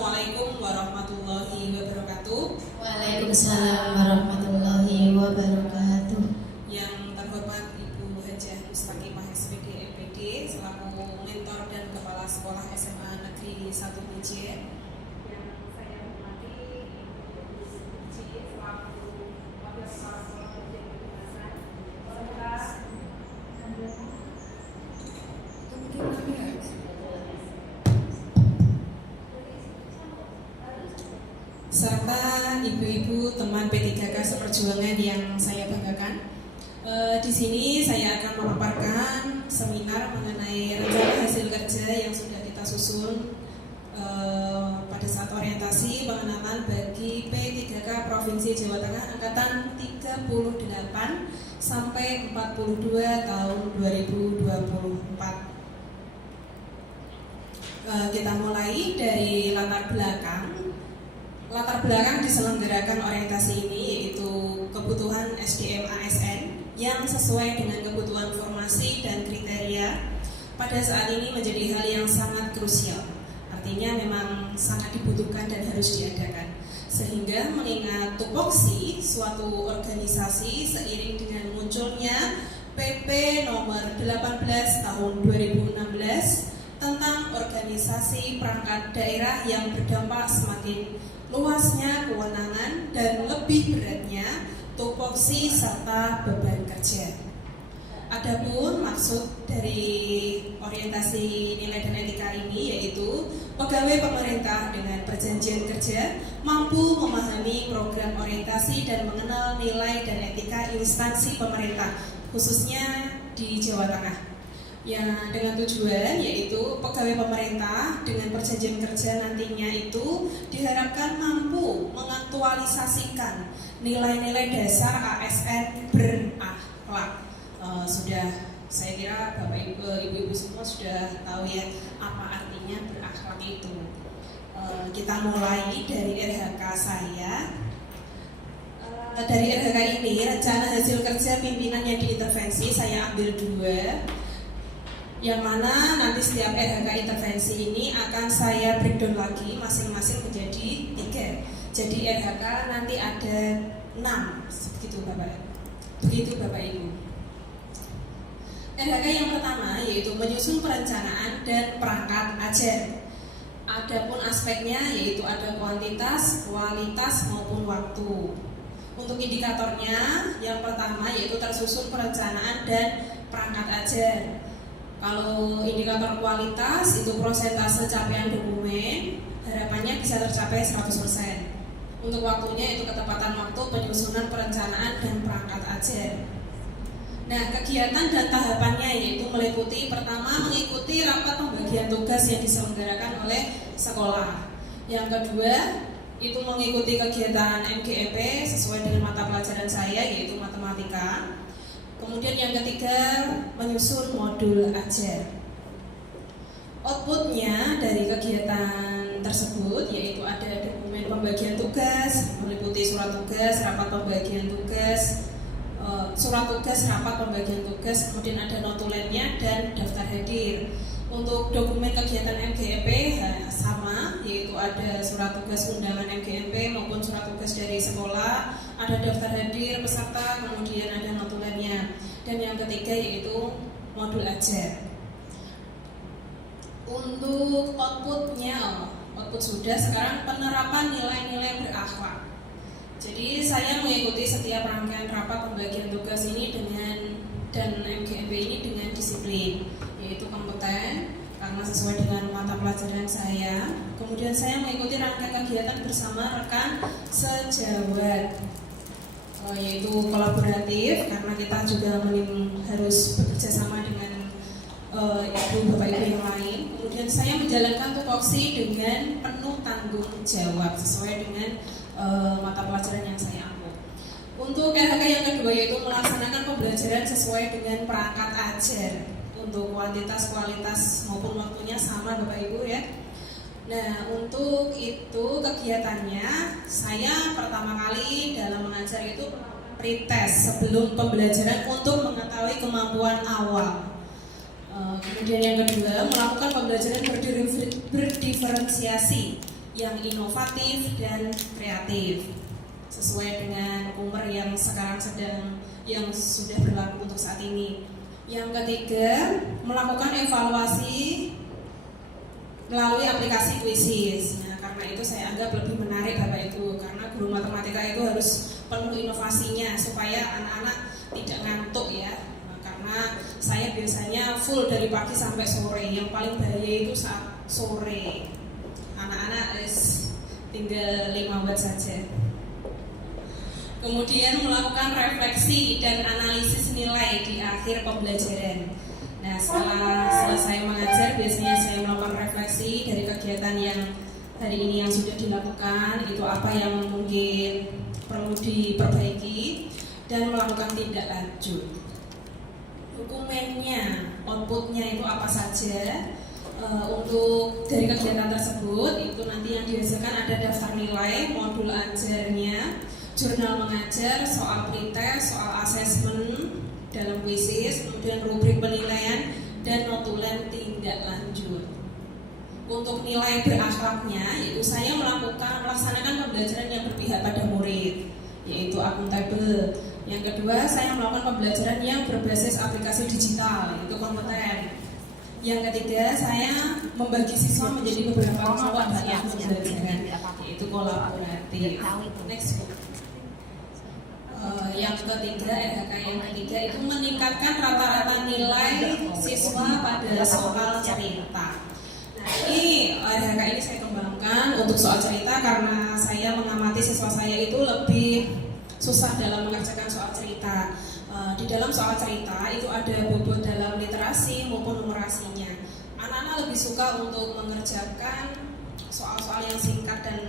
Assalamualaikum warahmatullahi wabarakatuh. Waalaikumsalam warahmatullahi wabarakatuh. Yang terhormat Ibu Hajah Mustaqimah SPD MPD selaku mentor dan kepala sekolah SMA Negeri 1 Mijen. Yang saya hormati Ibu Suci selaku wakil kepala sekolah Mijen Kedinasan serta ibu-ibu teman P3K seperjuangan yang saya banggakan. Di sini saya akan memaparkan seminar mengenai rencana hasil kerja yang sudah kita susun pada saat orientasi pengenalan bagi P3K Provinsi Jawa Tengah angkatan 38 sampai 42 tahun 2024. Kita mulai dari latar belakang diselenggarakan orientasi ini yaitu kebutuhan SDM ASN yang sesuai dengan kebutuhan formasi dan kriteria pada saat ini menjadi hal yang sangat krusial. Artinya memang sangat dibutuhkan dan harus diadakan. Sehingga mengingat tupoksi suatu organisasi seiring dengan munculnya PP nomor 18 tahun 2016 tentang organisasi perangkat daerah yang berdampak semakin luasnya kewenangan dan lebih beratnya tupoksi serta beban kerja. Adapun maksud dari orientasi nilai dan etika ini yaitu pegawai pemerintah dengan perjanjian kerja mampu memahami program orientasi dan mengenal nilai dan etika instansi pemerintah khususnya di Jawa Tengah. Ya, dengan tujuan yaitu pegawai pemerintah dengan perjanjian kerja nantinya itu diharapkan mampu mengaktualisasikan nilai-nilai dasar ASN berakhlak. Sudah saya kira Bapak Ibu semua sudah tahu ya apa artinya berakhlak itu. Kita mulai dari RHK saya. Dari RHK ini rencana hasil kerja pimpinan yang diintervensi saya ambil 2. Yang mana nanti setiap RHK intervensi ini akan saya breakdown lagi masing-masing menjadi 3. Jadi RHK nanti ada 6. Begitu Bapak Ibu. RHK yang pertama yaitu menyusun perencanaan dan perangkat ajar. Adapun aspeknya yaitu ada kuantitas, kualitas maupun waktu. Untuk indikatornya yang pertama yaitu tersusun perencanaan dan perangkat ajar. Kalau indikator kualitas itu prosentase capaian dokumen harapannya bisa tercapai 100%. Untuk waktunya itu ketepatan waktu penyusunan perencanaan dan perangkat ajar. Nah, kegiatan dan tahapannya yaitu meliputi pertama mengikuti rapat pembagian tugas yang diselenggarakan oleh sekolah. Yang kedua itu mengikuti kegiatan MGEP sesuai dengan mata pelajaran saya yaitu matematika. Kemudian yang ketiga menyusun modul ajar. Outputnya dari kegiatan tersebut yaitu ada dokumen pembagian tugas, meliputi surat tugas, rapat pembagian tugas, rapat pembagian tugas, kemudian ada notulennya dan daftar hadir. Untuk dokumen kegiatan MGEP sama, yaitu ada surat tugas undangan MGEP maupun surat tugas dari sekolah, ada daftar hadir peserta, kemudian ada notulennya. Dan yang ketiga yaitu modul ajar. Untuk outputnya, output sudah sekarang penerapan nilai-nilai berakhlak. Jadi saya mengikuti setiap rangkaian rapat pembagian tugas ini dan MGEP ini dengan disiplin, yaitu kompeten karena sesuai dengan mata pelajaran saya. Kemudian saya mengikuti rangkaian kegiatan bersama rekan sejawat, yaitu kolaboratif karena kita juga harus bekerja sama dengan bapak-ibu yang lain. Kemudian saya menjalankan tupoksi dengan penuh tanggung jawab sesuai dengan mata pelajaran yang saya ambil. Untuk RHK yang kedua yaitu melaksanakan pembelajaran sesuai dengan perangkat ajar. Untuk kuantitas, kualitas maupun waktunya sama Bapak Ibu ya. Nah, untuk itu kegiatannya saya pertama kali dalam mengajar itu pretest sebelum pembelajaran untuk mengetahui kemampuan awal. Kemudian yang kedua melakukan pembelajaran berdiferensiasi yang inovatif dan kreatif sesuai dengan umur yang sekarang yang sudah berlaku untuk saat ini. Yang ketiga, melakukan evaluasi melalui aplikasi Quizzes. Nah, karena itu saya anggap lebih menarik Bapak Ibu, karena guru matematika itu harus penuh inovasinya supaya anak-anak tidak ngantuk ya. Nah, karena saya biasanya full dari pagi sampai sore. Yang paling bahaya itu saat sore. Anak-anak tinggal 5 menit saja. Kemudian melakukan refleksi dan analisis nilai di akhir pembelajaran. Nah, setelah selesai mengajar, biasanya saya melakukan refleksi dari kegiatan yang hari ini yang sudah dilakukan, itu apa yang mungkin perlu diperbaiki, dan melakukan tindak lanjut. Dokumennya, outputnya itu apa saja. Untuk dari kegiatan tersebut, itu nanti yang dihasilkan ada daftar nilai, modul ajarnya, jurnal mengajar, soal pretest, soal asesmen dalam Quizzes, kemudian rubrik penilaian dan notulen tindak lanjut. Untuk nilai berakhlaknya, yaitu saya melaksanakan pembelajaran yang berpihak pada murid, yaitu akuntabel. Yang kedua, saya melakukan pembelajaran yang berbasis aplikasi digital, yaitu kompeten. Yang ketiga, saya membagi siswa menjadi beberapa kelompok dalam pembelajaran, yaitu kolaboratif. Next. Yang ketiga, RHK yang ketiga itu meningkatkan rata-rata nilai siswa pada soal cerita. Nah, ini RHK ini saya kembangkan untuk soal cerita karena saya mengamati siswa saya itu lebih susah dalam mengerjakan soal cerita. Di dalam soal cerita itu ada bobot dalam literasi maupun numerasinya. Anak-anak lebih suka untuk mengerjakan soal-soal yang singkat dan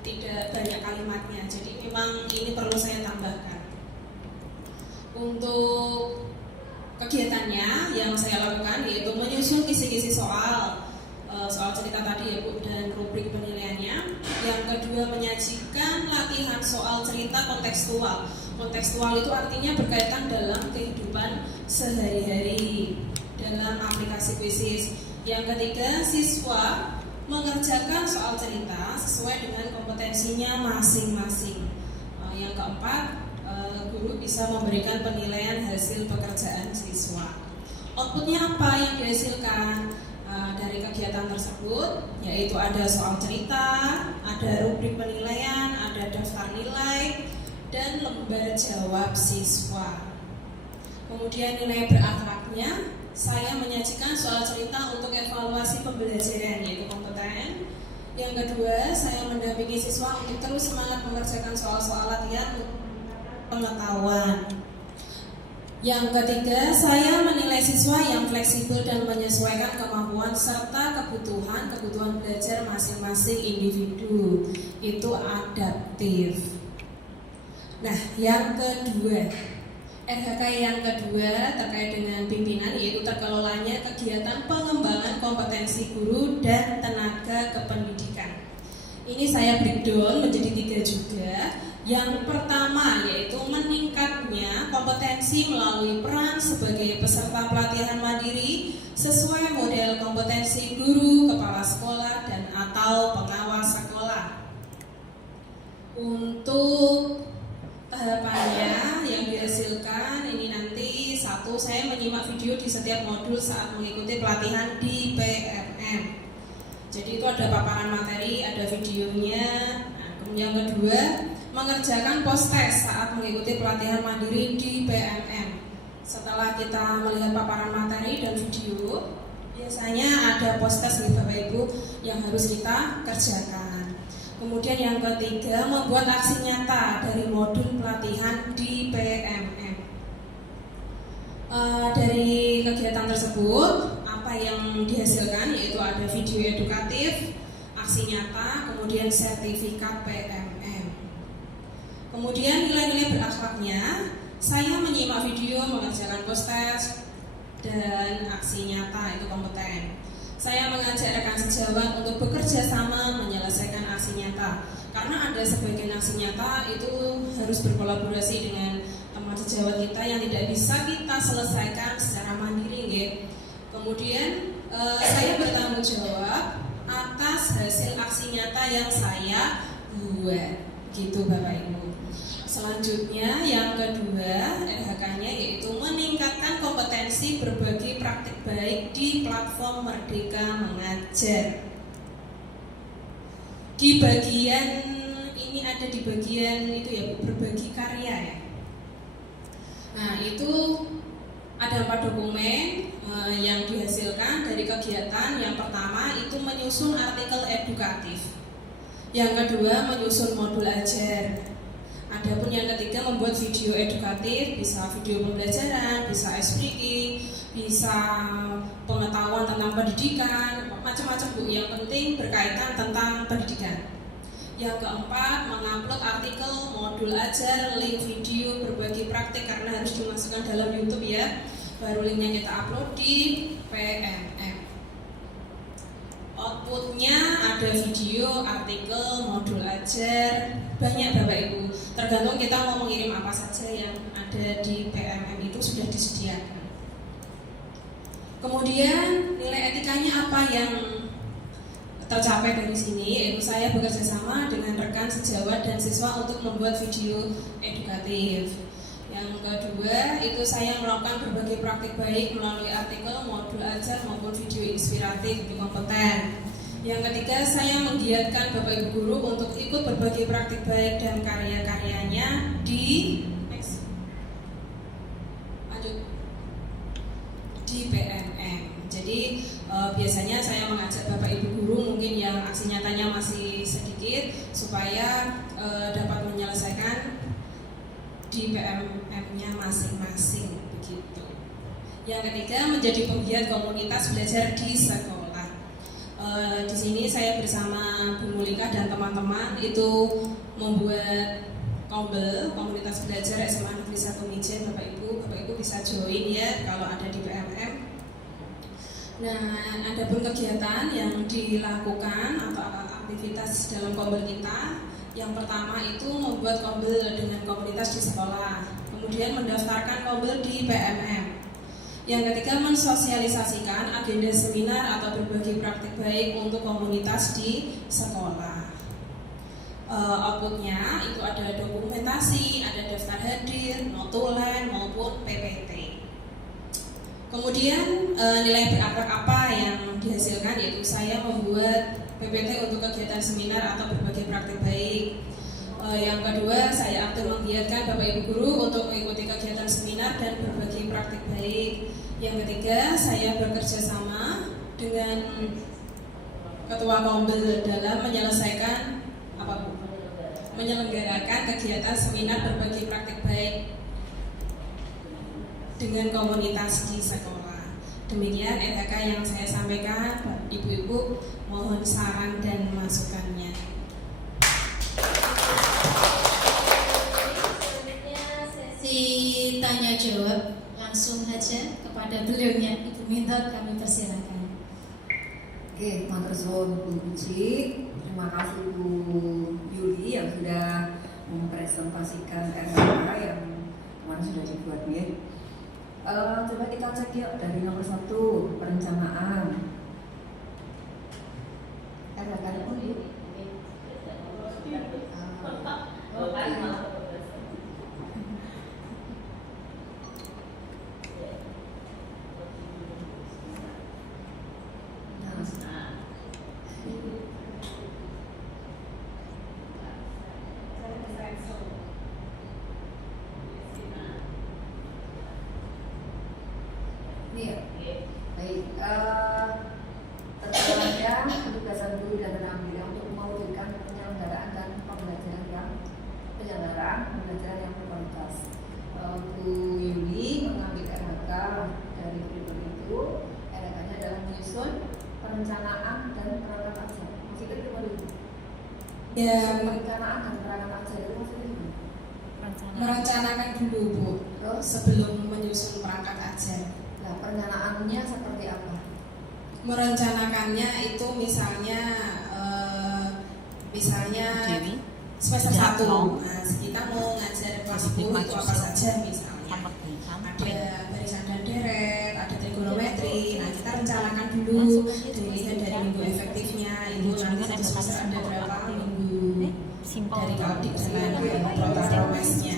tidak banyak kalimatnya. Jadi memang ini perlu saya tambahkan. Untuk kegiatannya yang saya lakukan yaitu menyusun kisi-kisi soal cerita tadi ya Bu, dan rubrik penilaiannya. Yang kedua, menyajikan latihan soal cerita kontekstual. Kontekstual itu artinya berkaitan dalam kehidupan sehari-hari dalam aplikasi Quizzes. Yang ketiga, siswa mengerjakan soal cerita sesuai dengan kompetensinya masing-masing. Yang keempat, guru bisa memberikan penilaian hasil pekerjaan siswa. Outputnya apa yang dihasilkan dari kegiatan tersebut? Yaitu ada soal cerita, ada rubrik penilaian, ada daftar nilai, dan lembar jawab siswa. Kemudian nilai berakhlaknya, saya menyajikan soal cerita untuk evaluasi pembelajaran, yaitu kompeten. Yang kedua, saya mendampingi siswa untuk terus semangat mengerjakan soal-soal latihan untuk pengetahuan. Yang ketiga, saya menilai siswa yang fleksibel dan menyesuaikan kemampuan serta kebutuhan belajar masing-masing individu. Itu adaptif. Nah, yang kedua, RHK yang kedua terkait dengan pimpinan, yaitu terkelolanya kegiatan pengembangan kompetensi guru dan tenaga kependidikan. Ini saya breakdown menjadi 3 juga. Yang pertama yaitu meningkatnya kompetensi melalui peran sebagai peserta pelatihan mandiri sesuai model kompetensi guru, kepala sekolah, dan atau pengawas sekolah. Untuk tahapannya yang dihasilkan ini nanti satu, saya menyimak video di setiap modul saat mengikuti pelatihan di PMM. Jadi itu ada paparan materi, ada videonya. Nah, kemudian yang kedua, mengerjakan post-test saat mengikuti pelatihan mandiri di PMM. Setelah kita melihat paparan materi dan video, biasanya ada post-test nih Bapak Ibu yang harus kita kerjakan. Kemudian yang ketiga, membuat aksi nyata dari modul pelatihan di PMM. Dari kegiatan tersebut, apa yang dihasilkan yaitu ada video edukatif, aksi nyata, kemudian sertifikat PMM. Kemudian nilai-nilai berakhlaknya, saya menyimak video, mengerjakan post-test, dan aksi nyata, itu kompeten. Saya mengajak rekan sejawat untuk bekerja sama menyelesaikan aksi nyata. Karena ada sebagian aksi nyata itu harus berkolaborasi dengan teman sejawat kita yang tidak bisa kita selesaikan secara mandiri. Kemudian saya bertanggung jawab atas hasil aksi nyata yang saya buat. Gitu Bapak Ibu. Selanjutnya yang kedua LHK-nya yaitu meningkatkan kompetensi berbagi praktik baik di platform Merdeka Mengajar. Di bagian ini ada di bagian itu ya, berbagi karya ya. Nah itu ada 4 dokumen yang dihasilkan dari kegiatan. Yang pertama itu menyusun artikel edukatif. Yang kedua menyusun modul ajar. Adapun yang ketiga membuat video edukatif, bisa video pembelajaran, bisa SPG, bisa pengetahuan tentang pendidikan, macam-macam Bu. Yang penting berkaitan tentang pendidikan. Yang keempat mengupload artikel, modul ajar, link video, berbagi praktik karena harus dimasukkan dalam YouTube ya. Baru linknya kita upload di PMM. Outputnya ada video, artikel, modul ajar, banyak Bapak Ibu. Tergantung kita mau mengirim apa saja yang ada di PMM itu sudah disediakan. Kemudian nilai etikanya apa yang tercapai dari sini? Yaitu saya bekerja sama dengan rekan sejawat dan siswa untuk membuat video edukatif. Yang kedua itu saya melakukan berbagai praktik baik melalui artikel, modul ajar maupun video inspiratif untuk kompeten. Yang ketiga saya menggiatkan Bapak Ibu guru untuk ikut berbagai praktik baik dan karya-karyanya di PMM. Jadi biasanya saya mengajak Bapak Ibu guru mungkin yang aksi nyatanya masih sedikit supaya dapat menyelesaikan di PMM-nya masing-masing begitu. Yang ketiga menjadi penggiat komunitas belajar di sekolah. Di sini saya bersama Bu Mulika dan teman-teman itu membuat Kombel, komunitas belajar SMA Negeri 1 Mijen. Bapak Ibu bisa join ya kalau ada di PMM. Nah, ada pun kegiatan yang dilakukan atau aktivitas dalam Kombel kita. Yang pertama itu membuat Kombel dengan komunitas di sekolah. Kemudian mendaftarkan Kombel di PMM. Yang ketiga mensosialisasikan agenda seminar atau berbagi praktik baik untuk komunitas di sekolah. Outputnya itu ada dokumentasi, ada daftar hadir, notulen maupun PPT. Kemudian nilai berakhlak apa yang dihasilkan, yaitu saya membuat PPT untuk kegiatan seminar atau berbagi praktik baik. Yang kedua saya aktif menggiatkan Bapak Ibu guru untuk mengikuti kegiatan seminar dan berbagi praktik baik. Yang ketiga saya bekerja sama dengan Ketua Kombel dalam menyelesaikan menyelenggarakan kegiatan seminar berbagi praktik baik dengan komunitas di sekolah. Demikian LHK yang saya sampaikan, Ibu-ibu, mohon saran dan masukannya. Selanjutnya sesi tanya jawab, langsung saja kepada beliaunya. Ibu Minta kami persilakan. Oke, matur suwun Bu Puji. Terima kasih Bu Yuli yang sudah mempresentasikan RHK yang kemarin sudah dibuat ya. Coba kita cek yuk dari nomor 1, perencanaan. RHK-nya pun yuk. Baik, terkait penugasan guru dan tenaga pendidik untuk mewujudkan penyelenggaraan pembelajaran yang berkualitas. Bu Yuli mengambil RHK dari kurikulum itu. RHK-nya adalah menyusun perencanaan dan perangkat ajar. Maksudnya itu dulu. Ya, perencanaan dan perangkat ajar itu maksudnya itu. Merencanakan dulu Bu, sebelum menyusun perangkat ajar. Nah, perencanaannya seperti apa? Merencanakannya itu misalnya semester 1, nah, kita mau ngajar kelas 10 itu apa saja misalnya. Ada barisan dan deret, ada trigonometri. Nah, kita rencanakan dulu dilihat dari minggu efektifnya pendikdalan Protaromesnya.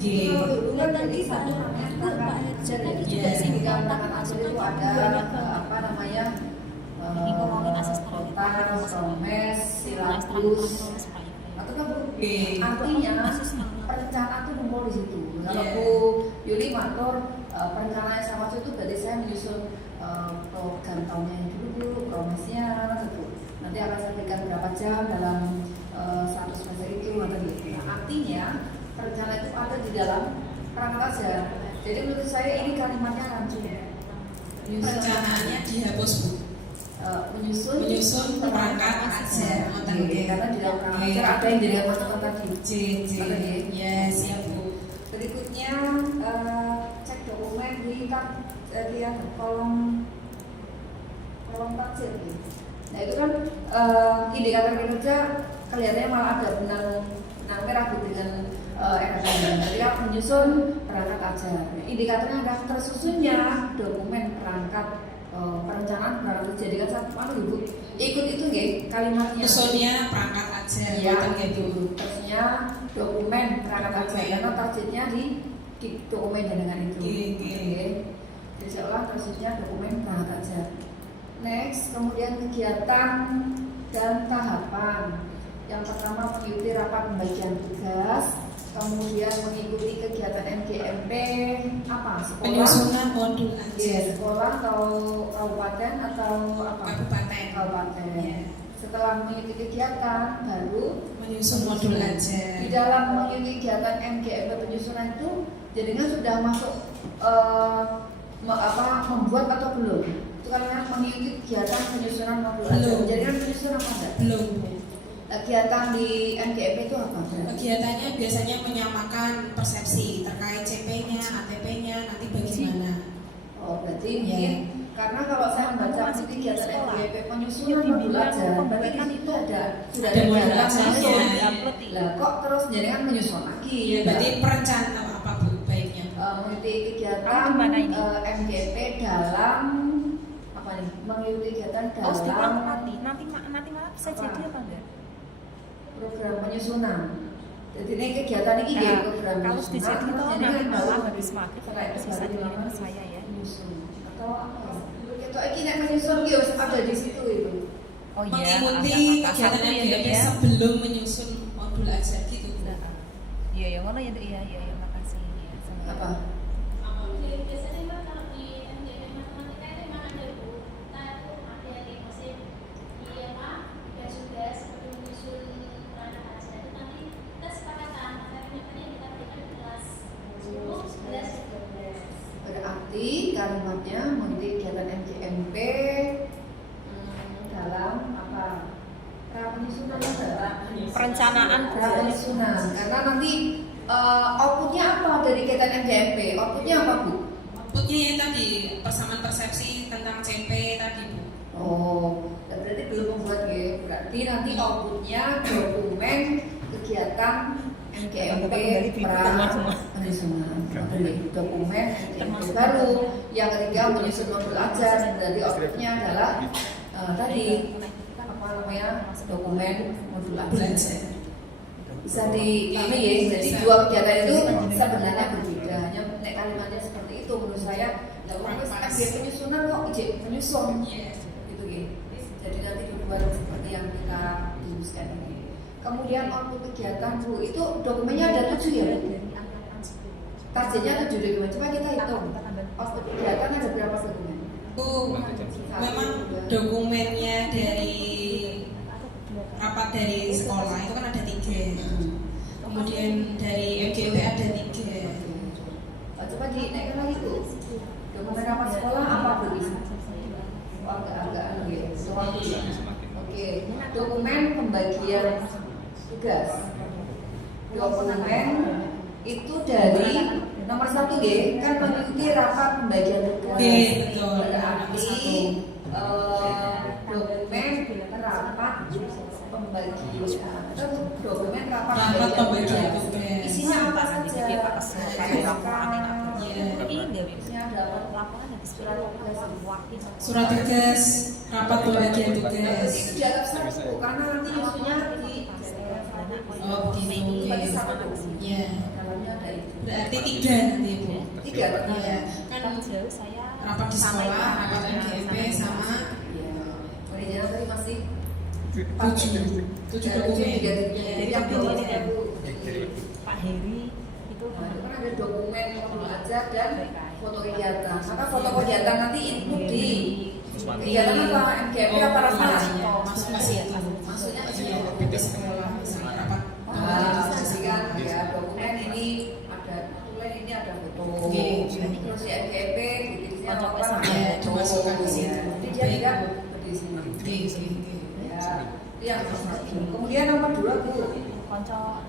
Dulu kan dari satu namanya perangkat ajar ya. Jadi kan perangkat ajar itu ada apa namanya Protaromes, Silabus, atau kan artinya perencanaan itu numpuk di situ. Kalau Bu Yuli matur perencanaan sama itu berarti saya menyusun program tahunnya yang dulu, promesnya, gitu. Nanti akan saya berikan berapa jam dalam satu semester itu atau gitu. Nah, artinya perencanaan itu ada di dalam perangkat ajar. Jadi menurut saya ini kalimatnya rancu. Perencanaannya dihapus, Bu. Menyusun perangkat ajar. Karena di dalam perangkat ajar ada yang jadi masukan tadi. Ya, siap, Bu. Berikutnya cek dokumen di kolom tafsir. Nah itu kan indikator kinerja kelihatannya malah ada benang merah dengan RKM. Jadi kan menyusun perangkat ajar. Indikatornya adalah tersusunnya dokumen perangkat perencanaan perangkat ajar. Jadi kan satu ibu ikut itu ya kalimatnya. Menyusunnya perangkat ajar. Ya gitu. Terusnya dokumen perangkat ajar. Karena targetnya di dokumen dengan itu. Jadi seolah tersusunnya dokumen perangkat ajar. Next, kemudian kegiatan dan tahapan. Yang pertama mengikuti rapat pembagian tugas, kemudian mengikuti kegiatan MGMP apa? Sekolah, penyusunan modul ajar. Sekolah atau kabupaten atau apa? Kabupaten. Yeah. Setelah mengikuti kegiatan baru menyusun modul ajar. Di dalam mengikuti kegiatan MGMP penyusunan itu, jadinya sudah masuk membuat atau belum? Karena mengikuti kegiatan penyusunan modul ajar. Jadi kan penyusunan apa enggak? Belum. Kegiatan di MGMP itu apa? Kegiatannya biasanya menyamakan persepsi terkait CP-nya, ATP-nya, nanti bagaimana? Oh, berarti mungkin karena kalau saya membaca kegiatan MGMP penyusunan modul ajar, berarti di situ sudah ada modul ajarnya. Lah kok terus jadi kan menyusun lagi? Ya, berarti perencanaan apa Bu baiknya? Mengikuti kegiatan MGMP dalam mengikuti kegiatan dalam nanti malah bisa jadi apa enggak? Program penyusunan. Jadi ini kegiatan ini ya program kalau penyusunan. Kalau nanti kan malah habis maghrib bisa dikirim ke saya ya. Menyusun atau apa? Itu ini nek menyusun ki harus ada di situ itu. Oh iya. Mengikuti kegiatan MGMP sebelum menyusun modul ajar gitu. Iya ya, ngono ya iya makasih ya. Apa? Berarti kalimatnya mengikuti kegiatan MGMP dalam apa? Penyusunan Perencanaan penyusunan. Karena nanti outputnya apa dari kegiatan MGMP? Outputnya apa Bu? Outputnya yang tadi persamaan persepsi tentang CP tadi Bu. Oh, berarti belum membuat ya. Berarti nanti outputnya dokumen kegiatan MGMP penyusunan dokumen MGMP baru. Yang ketiga menyusun modul ajar. Berarti outputnya adalah tadi apa namanya dokumen modul ajar. Bisa dipahami ya. Jadi dua kegiatan itu sebenarnya berbeda. Hanya kalimatnya seperti itu menurut saya. MGMP penyusunan kok penyusun. Gitu ya. Jadi nanti dibuat seperti yang kita rumuskan ini. Kemudian output kegiatan Bu, itu dokumennya ada 7 ya Bu? Targetnya 7 dokumen, coba kita hitung. Output kegiatan ada berapa dokumen? Memang dokumennya dari rapat dari sekolah itu kan ada 3. Kemudian dari MGMP ada 3. Coba dinaikkan lagi Bu. Dokumen rapat sekolah apa Bu? Oh, agak ya. Oke, dokumen pembagian tugas. Dokumen itu dari nomor 1 ya, kan mengikuti rapat pembagian tugas. Berarti dokumen rapat pembagian dokumen rapat pembagian tugas. Isinya apa saja? Isinya adalah laporan surat tugas, rapat pembagian tugas. Itu di atas 1 karena nanti isunya di Oh, begitu. Berarti satu dokumen. Ya. Dalamnya ada itu. Berarti 3 nanti Bu. 3 berarti. Iya. Kan Kan jauh saya rapat di sekolah, rapat MGMP sama Iya. Original tadi masih 7 dokumen. Jadi yang dua ini ya Bu. Pak Heri itu Nah, itu kan ada dokumen belajar dan foto kegiatan. Maka foto kegiatan nanti include di kegiatan apa? MGMP apa rasanya? Masuk itu. Maksudnya di sekolah sama rapat. jadi kan ya dokumen ini ada tulen ini ada foto. Oke. Terus di MGMP buktinya apa? Ya, dimasukkan di situ. Jadi dia tidak di sini. Oke. Ya, itu yang kemudian nomor 2 Bu, konco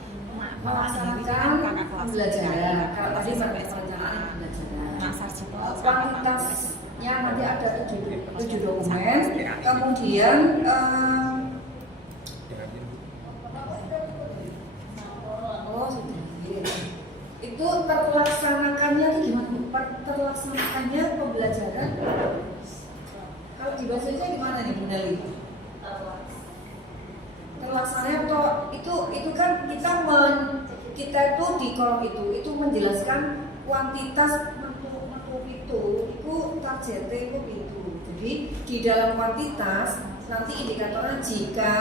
melaksanakan pembelajaran. Kalau tadi perencanaan pembelajaran. Nak Sarjito Kuantitasnya nanti ada 7 dokumen. Kemudian oh sudah. Itu terlaksanakannya itu gimana Bu? Terlaksanakannya pembelajaran. Kalau di bahasanya gimana nih Bu Dali? Terlaksananya atau itu kan kita itu di kolom itu menjelaskan kuantitas itu targetnya itu. Jadi di dalam kuantitas nanti indikatornya jika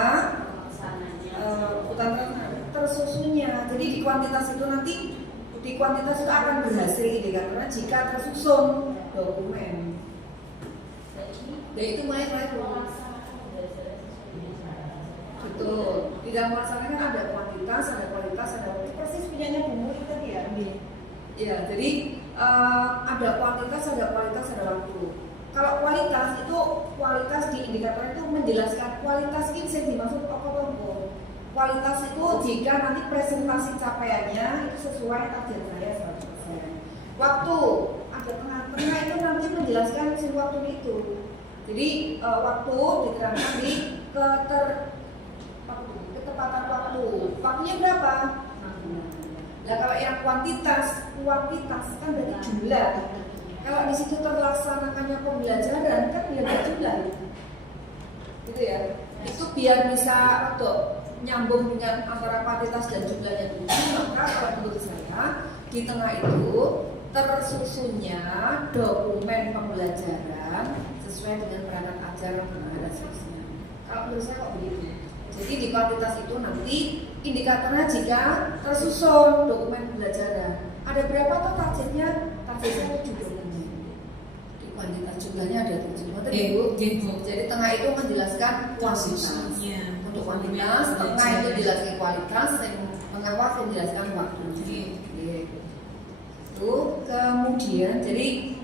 tersusunnya. Jadi di kuantitas itu akan berhasil indikatornya jika tersusun dokumen. Dan itu mulai betul. Di dalam melaksanakan ada kuantitas, ada kualitas, ada waktu. Persis punyanya Bu Muri tadi ya. Ya, jadi ada kuantitas, ada kualitas, ada waktu. Kalau kualitas itu kualitas di indikator itu menjelaskan kualitas ini yang dimaksud apa-apa. Kualitas itu jika nanti presentasi capaiannya itu sesuai target saya 100%. Waktu ada tengah-tengah itu nanti menjelaskan si waktu itu. Jadi waktu diterangkan di ketepatan waktu. Waktunya berapa? Nah, kalau yang kuantitas kan berarti jumlah. Kalau di situ terlaksanakannya pembelajaran kan ya jumlah. Gitu ya. Itu biar bisa nyambung dengan antara kuantitas dan jumlahnya dulu. Maka kalau menurut saya di tengah itu tersusunnya dokumen pembelajaran sesuai dengan perangkat ajar dan seterusnya. Kalau menurut saya kok begitu. Jadi di kuantitas itu nanti indikatornya jika tersusun dokumen pembelajaran. Ada berapa tuh targetnya? Targetnya 7 dokumen. Di kuantitas jumlahnya ada 7. Jadi tengah itu menjelaskan kuantitas. Untuk kuantitas, tengah itu dijelaskan kualitas, tengah waktu menjelaskan waktu. Itu kemudian jadi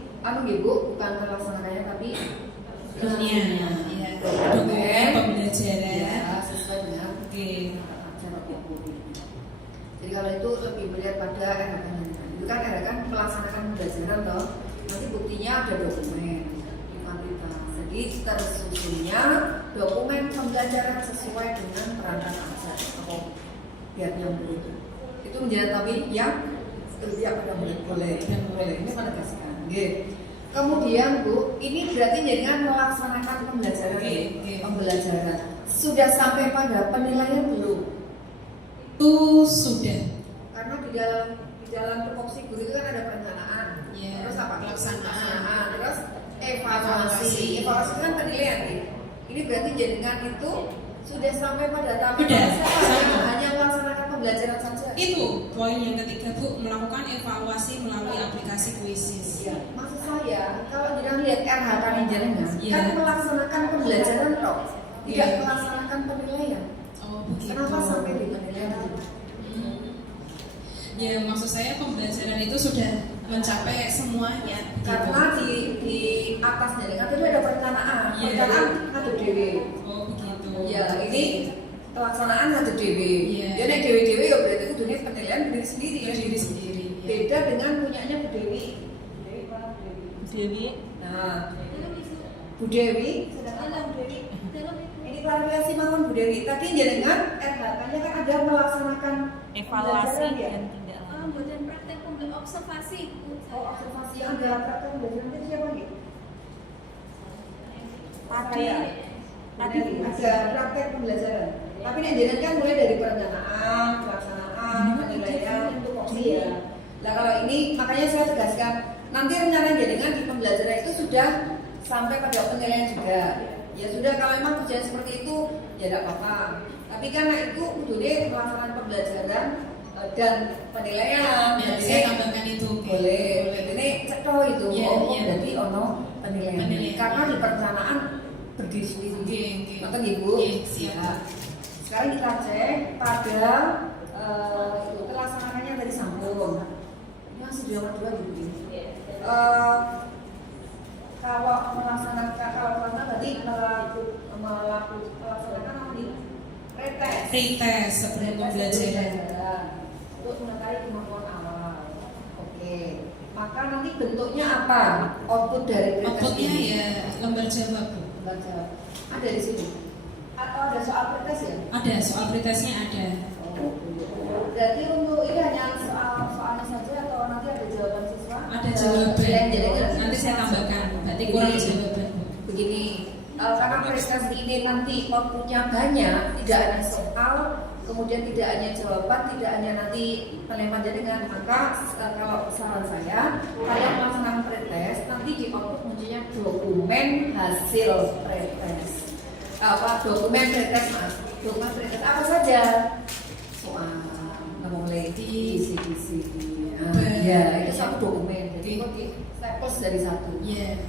Bu, bukan terlaksanakannya tapi dokumen pembelajaran sesuai dengan acara hukum. Jadi kalau itu lebih melihat pada itu kan melaksanakan pembelajaran toh. Nanti buktinya ada dokumen di kuantitas. Jadi tersusunnya dokumen pembelajaran sesuai dengan perangkat ajar atau biar nyambung itu menjadi tapi yang setiap pada boleh ini menegaskan. Kemudian Bu, ini berarti dengan melaksanakan pembelajaran. Pembelajaran sudah sampai pada penilaian belum? Itu sudah. Karena di dalam tupoksi guru itu kan ada perencanaan, terus apa? Pelaksanaan, terus evaluasi. Evaluasi kan penilaian nih. Ini berarti jaringan itu sudah sampai pada tahap hanya melaksanakan pembelajaran saja. Itu poin yang ketiga Bu, melakukan evaluasi melalui aplikasi Quizzes. Ya, maksud saya kalau kita lihat RH panjenengan kan melaksanakan pembelajaran toh, tidak melaksanakan penilaian. Oh begitu. Kenapa sampai di penilaian? Ya maksud saya pembelajaran itu sudah mencapai semuanya. Karena di atasnya dengan itu ada perencanaan. Perencanaan ada dewe. Oh begitu. Ya ini pelaksanaan ada dewe. Ya nek dewe ya berarti dunia penilaian diri sendiri. Diri sendiri. Beda dengan punyanya Bu Dewi. Nah, Bu Dewi, sedangkan Bu Dewi. Ini klarifikasi mawon Bu Dewi. Tadi jenengan RH-nya kan ada melaksanakan evaluasi ya? dan tindak lanjut. Bukan praktek observasi. Oh, observasi yang ada praktek pembelajaran itu siapa nih? Tadi ada praktek pembelajaran. Tapi yang jenengan kan mulai dari perencanaan, pelaksanaan, penilaian, tupoksi ya. Nah kalau ini makanya saya tegaskan nanti rencana jaringan di pembelajaran itu sudah sampai pada penilaian juga. Ya sudah kalau memang kerjaan seperti itu ya tidak apa-apa. Tapi karena itu udah pelaksanaan pembelajaran dan penilaian. Ya, saya tambahkan itu. Boleh. Ini cetho itu. Jadi ono penilaian. Karena di perencanaan berdiri sendiri. Nonton Ibu. Siap. Sekarang kita cek pada pelaksanaannya dari sampul. Ini masih di nomor 2 Ibu. Kalau melaksanakan berarti melaksanakan apa nih? Pretest sebelum pembelajaran. Untuk mengetahui kemampuan awal. Oke. Maka nanti bentuknya apa? Output dari pretest Outputnya ini? ya lembar jawab. Lembar jawab. Ada di sini. Atau ada soal pretest ya? Ada, soal pretestnya ada. Berarti untuk ini hanya soalnya saja atau nanti ada jawaban siswa? Ada jawaban. Jawaban. Nanti saya tambahkan. Berarti kurang jawaban. Begini, karena prestasi ini nanti outputnya banyak, tidak hanya soal, kemudian tidak hanya jawaban, tidak hanya nanti penilaian jaringan, maka kalau saran saya, kalian melaksanakan pretest, nanti di output munculnya dokumen hasil pretest. Dokumen pretest, mas. Dokumen pretest apa saja? Soal, nggak boleh isi-isi. Ya, itu satu dokumen. Jadi staples dari satu.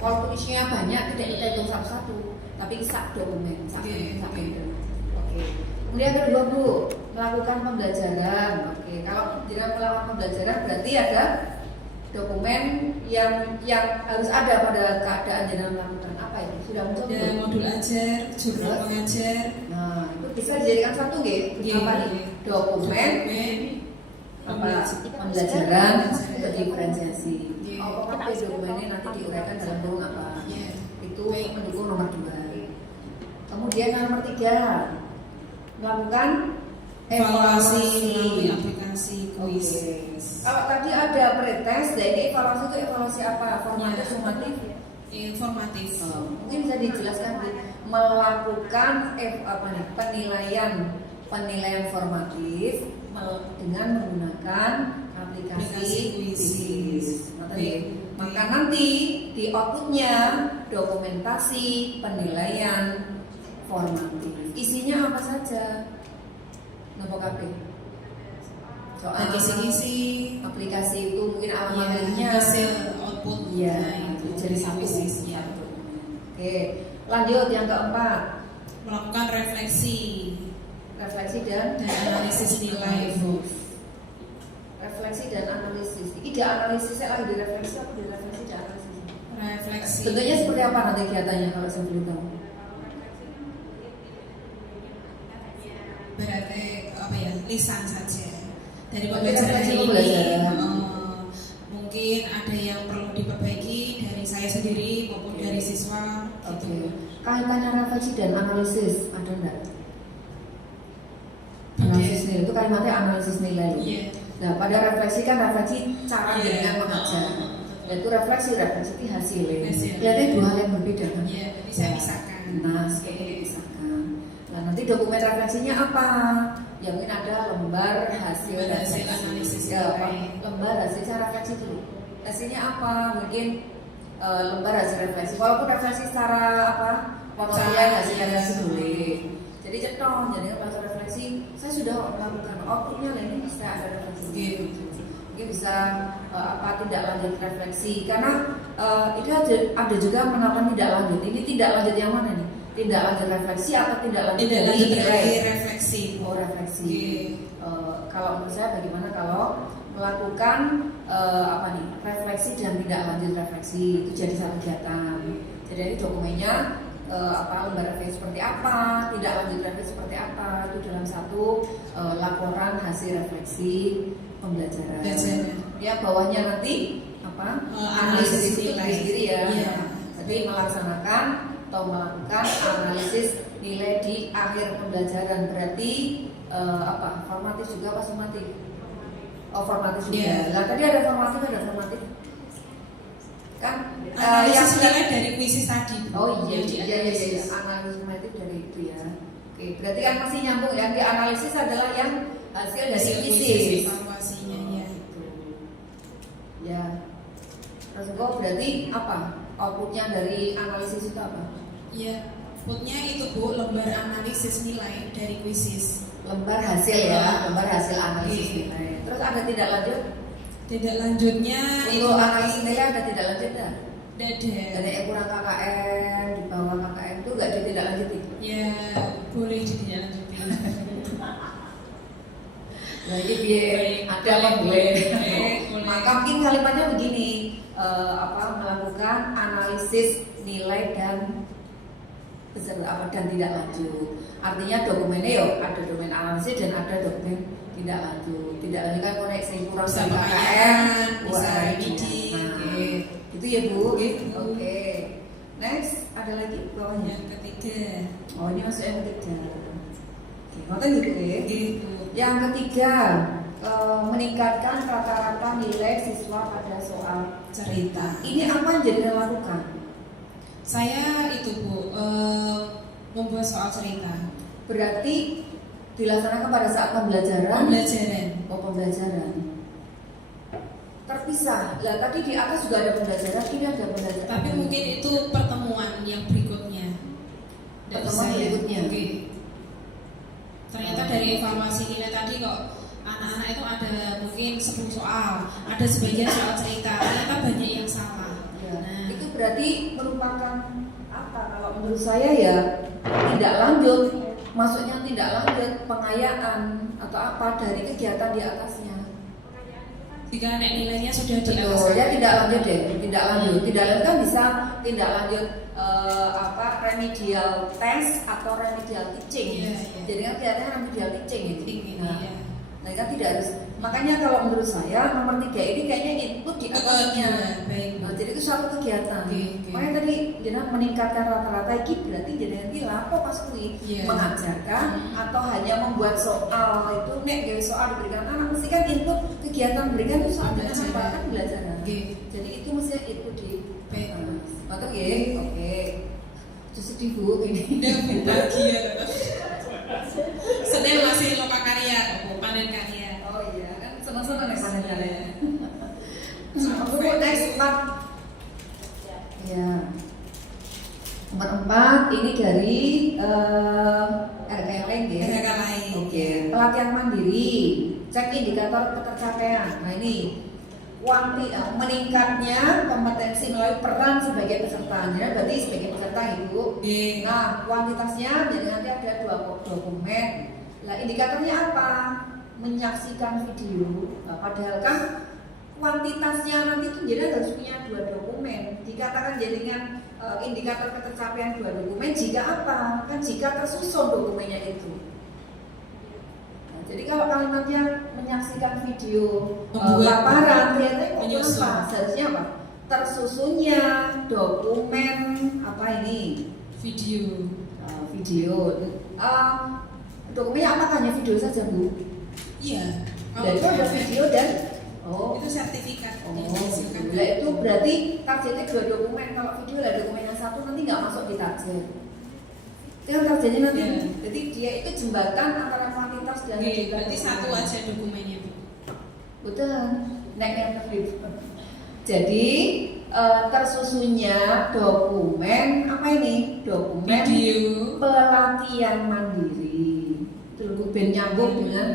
Walaupun isinya banyak, tidak kita hitung satu-satu, tapi sak dokumen, sak itu. Oke. Kemudian kedua Bu, melakukan pembelajaran. Oke. Kalau tidak melakukan pembelajaran berarti ada dokumen yang harus ada pada keadaan jenengan melakukan apa itu? Sudah muncul Ada modul ajar, jurnal pengajar. Nah, itu bisa dijadikan satu nggih. Apa nih? Dokumen pembelajaran untuk diferensiasi. Tapi dokumennya nanti diuraikan dalam kurung apa? Itu mendukung nomor 2. Kemudian nomor 3, melakukan Evaluasi melalui aplikasi kuis. Kalau tadi ada pretest, jadi evaluasi itu evaluasi apa? Formatif, sumatif? Informatif. Mungkin bisa dijelaskan melakukan penilaian formatif dengan menggunakan aplikasi kuis. Maka nanti di outputnya dokumentasi penilaian formatif. Isinya apa saja? KP. Soal kisi-kisi aplikasi itu mungkin alamatnya hasil output. Iya, itu jadi satu. Oke, lanjut yang keempat, melakukan refleksi dan analisis nilai. Refleksi dan analisis. Ini dia analisisnya lagi direfleksi atau direfleksi dan analisis? Refleksi. Bentuknya seperti apa nanti kegiatannya kalau saya belum tahu? Berarti apa ya? Lisan saja. Dari Pembelajaran pembelajaran ini mungkin ada yang perlu diperbaiki dari saya sendiri maupun dari siswa. Oke. Kaitannya refleksi dan analisis ada enggak? Analisis nilai itu kalimatnya analisis nilai. Nah, pada refleksi kan refleksi cara dengan mengajar. Dan itu refleksi itu hasilnya. Jadi dua hal yang berbeda kan? Jadi saya pisahkan. Nah, seperti dipisahkan. Nah, nanti dokumen refleksinya apa? Ya mungkin ada lembar hasil analisis. Lembar hasil refleksi dulu. Hasilnya apa? Mungkin lembar hasil refleksi. Walaupun refleksi secara penilaian hasil refleksi boleh. Jadi cetok, jadi pas refleksi saya sudah melakukan outputnya lah ini bisa ada refleksi. Mungkin bisa tindak lanjut refleksi karena itu ada juga menawarkan tindak lanjut. Ini tindak lanjut yang mana nih? Tindak lanjut refleksi atau tindak lanjut refleksi? Refleksi. Kalau menurut saya bagaimana kalau melakukan refleksi dan tindak lanjut refleksi itu jadi satu kegiatan. Jadi ini dokumennya lembar refleksi seperti apa, tindak lanjut refleksi seperti apa itu dalam satu laporan hasil refleksi pembelajaran. Ya bawahnya nanti analisis itu sendiri ya. Jadi melaksanakan atau melakukan analisis nilai di akhir pembelajaran berarti formatif juga apa sumatif? Oh formatif juga. Nah tadi ada formatif kan? Analisis nilai dari kuisis tadi. Oh iya. Analisis formatif dari itu ya. Oke, berarti kan masih nyambung. Yang dianalisis adalah yang hasil dari kuisis. Evaluasinya ya. Ya. Terus kok berarti apa? Outputnya dari analisis itu apa? Ya, outputnya itu Bu, lembar analisis nilai dari kuisis. Lembar hasil ya, lembar hasil analisis Oke. nilai. Terus ada tidak lanjut? Tidak lanjutnya Untuk analisis nilai ada tidak lanjut ya? Dada. Dari kurang KKN, di bawah KKN itu nggak tidak lanjutin? Ya, boleh tidak lanjutin. Jadi biar ada apa boleh. Boleh. Maka mungkin kalimatnya begini, melakukan analisis nilai dan dan tidak lanjut. Artinya dokumennya ya ada dokumen analisis dan ada dokumen tidak lanjut. Tidak lanjut kan koneksi kurang Bisa sama KKN, pengayahan, bisa wah, remedi. nah, itu ya Bu. Oke. Next ada lagi bawahnya. Yang ketiga. Oh ini masuk yang ketiga. Oke, ngoten gitu ya. Gitu. Yang ketiga, meningkatkan rata-rata nilai siswa pada soal Cerita. Ini apa yang jadi lakukan? Saya itu Bu, membuat soal cerita. Berarti dilaksanakan pada saat pembelajaran. Oh, pembelajaran. Terpisah. Lah tadi di atas juga ada pembelajaran, ini ada pembelajaran. Tapi mungkin itu pertemuan yang berikutnya. Dari Pertemuan saya. berikutnya. Oke. Ternyata dari evaluasi nilai tadi kok anak-anak itu ada mungkin 10 soal, ada sebagian soal cerita, ternyata banyak yang salah. Ya, Nah, itu berarti merupakan apa? Kalau menurut saya ya tidak lanjut. Maksudnya tidak lanjut pengayaan atau apa dari kegiatan di atasnya. jika nilainya sudah di atas. Betul, ya tidak lanjut deh, tidak lanjut. Tidak lanjut kan bisa tidak lanjut remedial test atau remedial teaching. Iya, iya. Jadi kan kelihatannya remedial teaching gitu. Teaching, Nah, iya. nah kan tidak harus. Makanya kalau menurut saya nomor 3 ini kayaknya input di atasnya. Baik. Nah, jadi itu suatu kegiatan. Oke, oke. Makanya tadi jadi meningkatkan rata-rata ini berarti jadi nanti lapo pas kui Iya. mengajarkan atau hanya membuat soal itu nek gawe soal diberikan anak mesti kan input kegiatan berikan itu soal dengan apa kan belajaran. Oke. Jadi itu mesti input di Baik. Oke, oke. Terus sedih Bu ini. Udah lagi ya. Senin masih loka karya, panen karya. Oh iya kan senang-senang ya panen karya. Sampai Oke, next 4. Ya. Nomor 4 ini dari RK yang lain ya. RK lain. Oke, pelatihan mandiri, cek indikator ketercapaian. Nah ini meningkatnya kompetensi melalui peran sebagai peserta. Jadi berarti sebagai peserta Ibu. Oke. Nah, kuantitasnya jadi nanti ada 2 dokumen. Nah, indikatornya apa? Menyaksikan video. Nah, padahal kan kuantitasnya nanti itu jadi harus punya 2 dokumen. Dikatakan jadikan indikator ketercapaian 2 dokumen jika apa? Kan jika tersusun dokumennya itu. Nah, jadi kalau kalimatnya menyaksikan video paparan ternyata kok menyusun. apa? Seharusnya apa? Tersusunnya dokumen apa ini? Video. Video. Dokumennya apa? Hanya video saja Bu? Iya. Dan itu ada video dan itu sertifikat. Oh, yang dihasilkan. nah itu berarti targetnya 2 dokumen. Kalau video lah dokumen yang 1 nanti nggak masuk di target. Itu kan targetnya nanti. Ya. Jadi dia itu jembatan antara kuantitas dan Oke, jumlah berarti dokumen. 1 aja dokumennya Bu. Betul. Nek yang terlip. Jadi tersusunnya dokumen apa ini? Dokumen Video. pelatihan mandiri. Itu ben nyambung dengan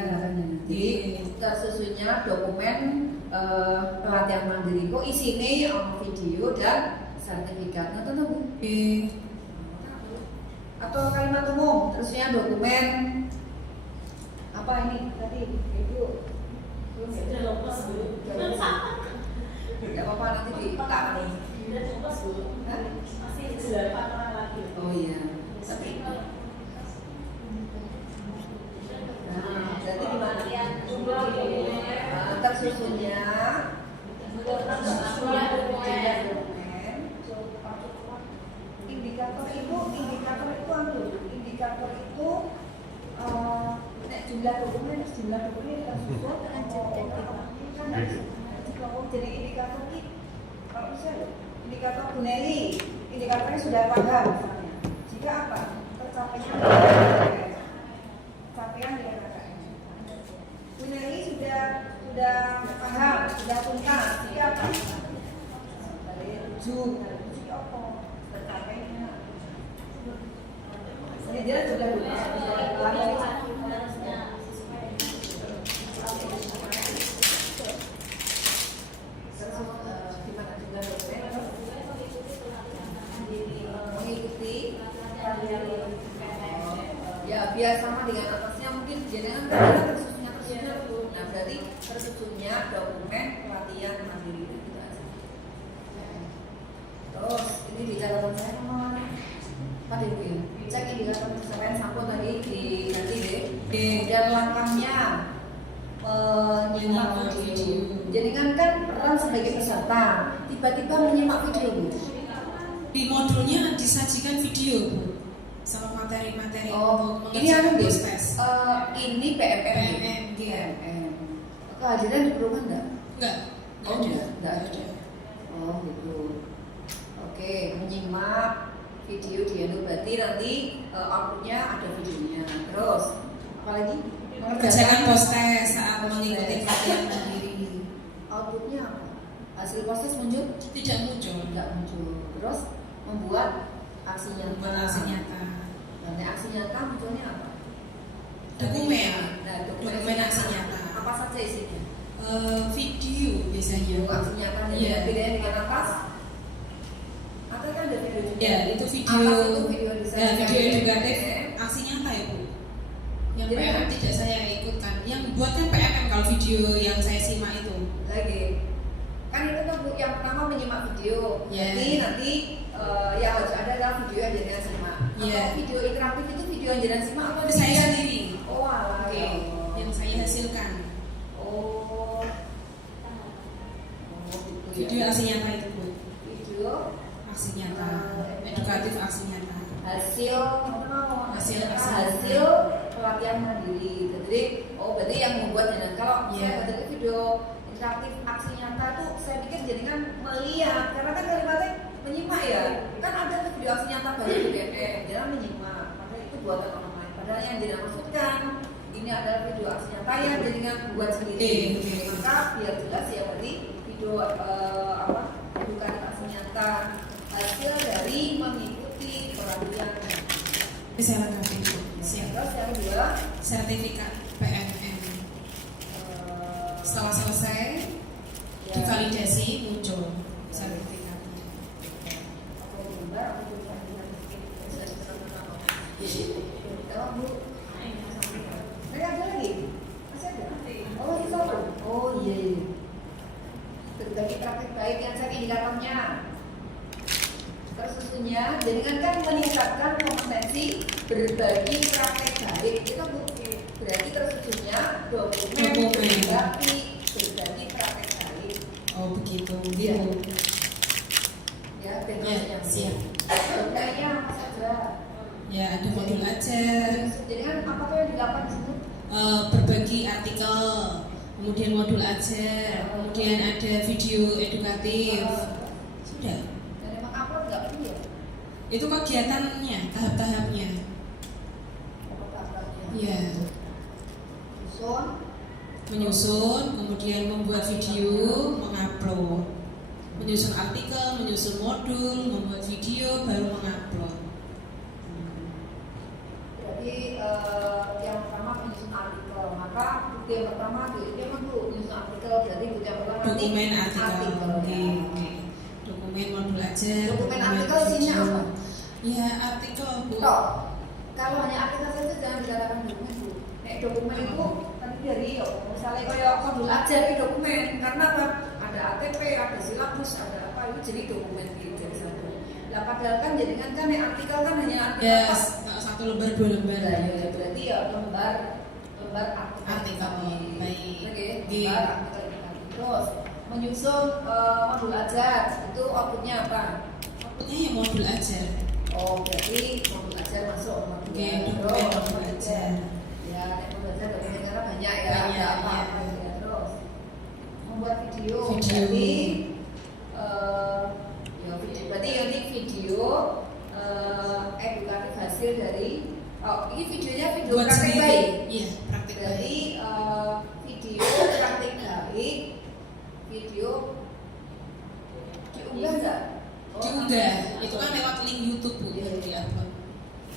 arahannya nanti. Tersusunnya dokumen pelatihan mandiri. Kok isinya video dan sertifikat. Nah, tentu Bu. Oke. Atau kalimat umum, terusnya dokumen apa ini tadi Ibu? Sudah lepas dulu. Enggak apa-apa nanti ditak. Oh iya. Tapi nah, berarti gimana? Tersusunnya dokumen. Indikator itu nek jumlah dokumen tersusun jadi indikator ini kalau bisa indikator Bu Nelly indikatornya sudah paham misalnya jika apa capaian dengan KKN. Bu Neri sudah paham, sudah tuntas. Jadi apa? Tujuh apa? Berkaitannya. Ini dia sudah mengikuti ya biar sama dengan atasnya mungkin jangan tersusunnya dulu. Nah berarti tersusunnya dokumen pelatihan mandiri itu aja. Terus ini di catatan saya nomor apa deh Bu ya? Cek indikator pencapaian sampul tadi diganti deh. Dan langkahnya menyimak video. Jadi kan peran sebagai peserta tiba-tiba menyimak video Bu. Di modulnya disajikan video Bu, sama materi-materi untuk ini anu mengerjakan Bu, tes. ini PMM. Kehadiran diperlukan enggak? Enggak ada. Oh gitu. Oke, menyimak video dia berarti nanti outputnya ada videonya. Terus apa lagi? Mengerjakan post test saat mengikuti pelatihan mandiri. Outputnya apa? Hasil post test muncul? Tidak muncul. Terus membuat aksi nyata. Nanti aksi nyata munculnya apa? Dokumen. Nah, Dokumen aksi nyata. Apa saja isinya? Video biasanya. Aksi nyata dan bedanya dengan atas? Atas kan ada video juga. Ya, itu video. Atas itu video desain. Video edukatif aksi nyata ya Bu. Yang Jadi PMM tidak saya ikutkan. Yang buatkan PMM kalau video yang saya simak itu. Lagi kan itu tuh Bu, yang pertama menyimak video. Jadi nanti yang harus ada adalah video yang jenengan simak. Atau video interaktif itu video yang jenengan simak atau Saya sendiri. Oh alah. Oke. Yang saya hasilkan. Gitu Video ya. aksi nyata itu Bu. Video Aksi nyata. Edukatif aksi nyata. hasil pelatihan mandiri. Jadi berarti yang membuat jenengan kalau saya baca video interaktif aksi nyata tuh saya pikir jaringan melihat karena kan kalimatnya menyimak ya kan ada tuh video aksi nyata baru di BNN jangan menyimak padahal itu buatan orang lain padahal yang tidak maksudkan ini adalah video aksi nyata yang jaringan buat sendiri maka biar jelas ya berarti video edukatif aksi nyata hasil dari mengikuti pelatihan. Saya lengkapi Bu. Siap. Terus yang kedua Sertifikat PMM. Setelah selesai divalidasi muncul sertifikat. Mereka ada lagi? Masih ada? Oh masih satu? Oh iya. Berbagi praktik baik yang cek indikatornya. Tersusunnya, jaringan kan meningkatkan kompetensi berbagi praktek baik. Itu berarti tersusunnya dokumen berbagi praktek baik. Oh begitu. Iya. Gitu. Ya, Ya, siap. Dokumennya apa saja? Ya ada modul ajar, Jadi kan apa tuh yang dilakukan di situ? berbagi artikel, kemudian modul ajar, kemudian ada video edukatif. Sudah. Dan emang upload nggak perlu ya? Itu kegiatannya, tahap-tahapnya. Ya. Menyusun, kemudian membuat video, mengupload, menyusun artikel, menyusun modul, membuat video, baru mengupload. Jadi yang pertama menyusun artikel. Maka bukti yang pertama dia perlu menyusun artikel. Berarti bukti yang pertama Dokumen artikel. Oke. Dokumen modul ajar. Dokumen artikel isinya apa? Ya artikel Bu. Kalau hanya artikel saja jangan dikatakan dokumen Bu. Dokumen itu tadi dari misalnya kayak modul ajar itu dokumen karena apa? Ada ATP, ada silabus, ada apa itu jadi dokumen gitu jadi satu. Lah padahal kan jadikan kan artikel kan hanya artikel. Ya, satu lembar dua lembar. Ya, berarti ya lembar artikel. Baik. Oke, lembar artikel. Terus menyusun modul ajar itu outputnya apa? Outputnya ya modul ajar. Oh, berarti modul ajar masuk modul. Oke, dokumen modul ajar. Ya, modul ajar dokumen karena banyak ya. Banyak, ada apa? ya. Terus membuat video. Berarti ya ini video edukatif hasil dari video diunggah nggak? Diunggah, itu kan lewat link YouTube Bu. Iya, iya. Di-upload.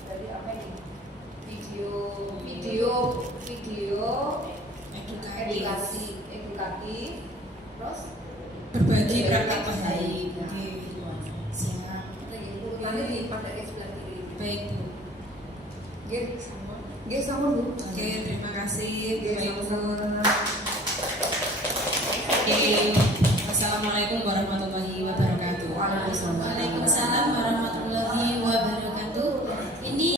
Tadi apa ini? Video Edukatif. edukatif, terus Berbagi praktek Praktek baik. baik. Oke. Siap. nanti dipakai sebelah kiri. Baik Bu. Sama Bu. Oke, terima kasih Bu Ibu. Sama-sama. Oke. Assalamualaikum warahmatullahi